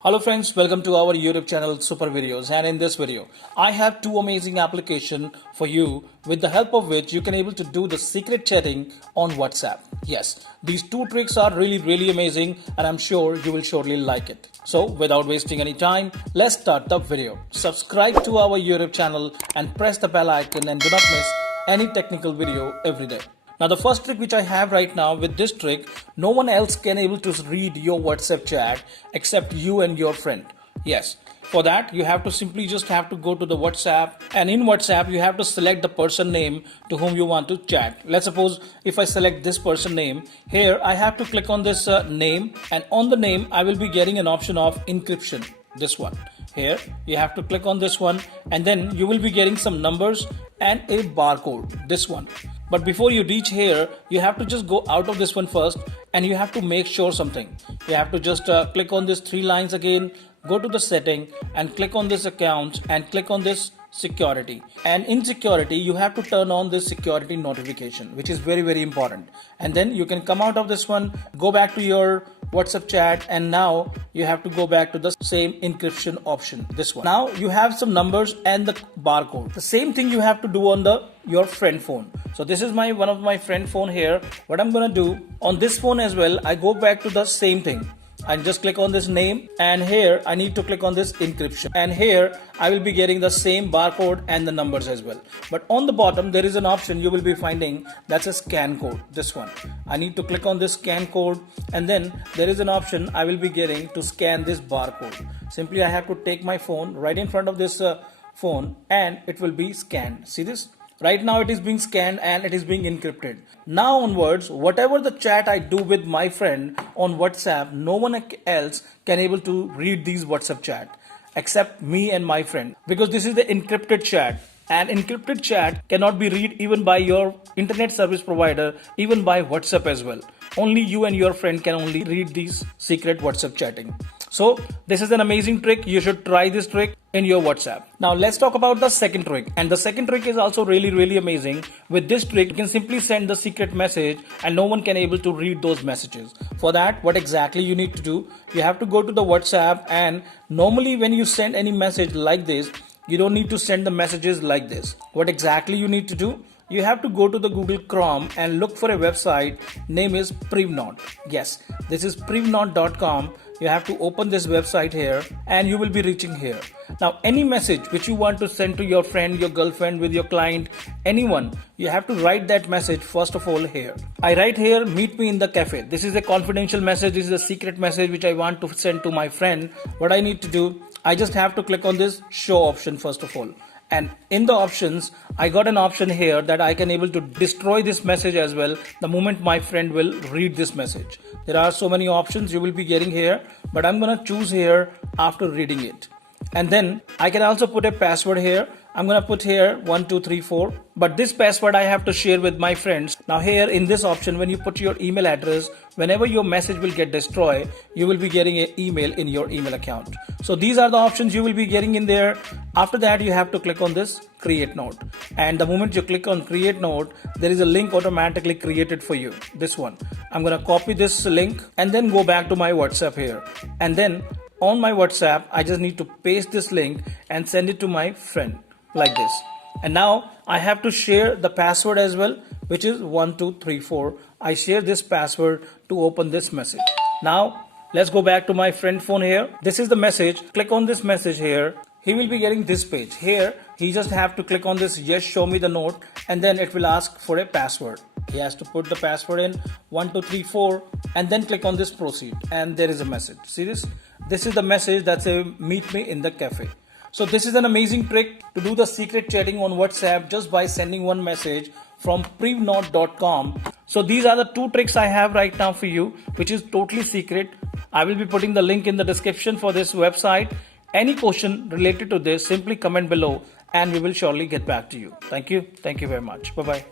Hello friends, welcome to our YouTube channel Super Videos, and in this video I have two amazing applications for you with the help of which you can able to do the secret chatting on WhatsApp. Yes, these two tricks are really amazing and I'm sure you will surely like it. So without wasting any time, let's start the video. Subscribe to our YouTube channel and press the bell icon and do not miss any technical video every day. Now the first trick which I have right now, with this trick, no one else can able to read your WhatsApp chat except you and your friend. Yes, for that you have to simply just have to go to the WhatsApp, and in WhatsApp you have to select the person name to whom you want to chat. Let's suppose if I select this person name, here I have to click on this name, and on the name I will be getting an option of encryption. This one. Here you have to click on this one, and then you will be getting some numbers and a barcode, this one. But before you reach here, you have to just go out of this one first, and you have to make sure something. You have to just click on these three lines again, go to the setting and click on this account and click on this security, and in security you have to turn on this security notification, which is very important. And then you can come out of this one, go back to your WhatsApp chat, and now you have to go back to the same encryption option, this one. Now you have some numbers and the barcode. The same thing you have to do on your friend phone. So this is one of my friend phone here. What I'm gonna do on this phone as well, I go back to the same thing and just click on this name, and here I need to click on this encryption, and here I will be getting the same barcode and the numbers as well. But on the bottom there is an option you will be finding, that's a scan code, this one. I need to click on this scan code, and then there is an option I will be getting to scan this barcode. Simply I have to take my phone right in front of this phone, and it will be scanned. See this? Right now it is being scanned and it is being encrypted. Now onwards, whatever the chat I do with my friend on WhatsApp, no one else can able to read these WhatsApp chat except me and my friend, because this is the encrypted chat, and encrypted chat cannot be read even by your internet service provider, even by WhatsApp as well. Only you and your friend can only read these secret WhatsApp chatting. So this is an amazing trick. You should try this trick in your WhatsApp. Now let's talk about the second trick, and the second trick is also really amazing. With this trick you can simply send the secret message and no one can able to read those messages. For that, what exactly you need to do, you have to go to the WhatsApp, and normally when you send any message like this, you don't need to send the messages like this. What exactly you need to do, you have to go to the Google Chrome and look for a website name is Privnot. Yes, this is privnot.com. You have to open this website here and you will be reaching here. Now any message which you want to send to your friend, your girlfriend, with your client, anyone, you have to write that message first of all here. I write here, meet me in the cafe. This is a confidential message, this is a secret message which I want to send to my friend. What I need to do, I just have to click on this show option first of all. And in the options, I got an option here that I can able to destroy this message as well the moment my friend will read this message. There are so many options you will be getting here, but I'm gonna choose here after reading it. And then I can also put a password here. I'm gonna put here 1234, but this password I have to share with my friends. Now here in this option, when you put your email address, whenever your message will get destroyed, you will be getting an email in your email account. So these are the options you will be getting in there. After that you have to click on this create note, and the moment you click on create note, there is a link automatically created for you, this one. I'm gonna copy this link and then go back to my WhatsApp here, and then on my WhatsApp I just need to paste this link and send it to my friend like this. And now I have to share the password as well, which is 1234. I share this password to open this message. Now let's go back to my friend phone here. This is the message. Click on this message here. He will be getting this page. Here he just have to click on this yes, show me the note, and then it will ask for a password. He has to put the password in 1234 and then click on this proceed, and there is a message. See this? This is the message that says meet me in the cafe. So this is an amazing trick to do the secret chatting on WhatsApp just by sending one message from privnot.com. So these are the two tricks I have right now for you, which is totally secret. I will be putting the link in the description for this website. Any question related to this, simply comment below and we will surely get back to you. Thank you. Thank you very much. Bye-bye.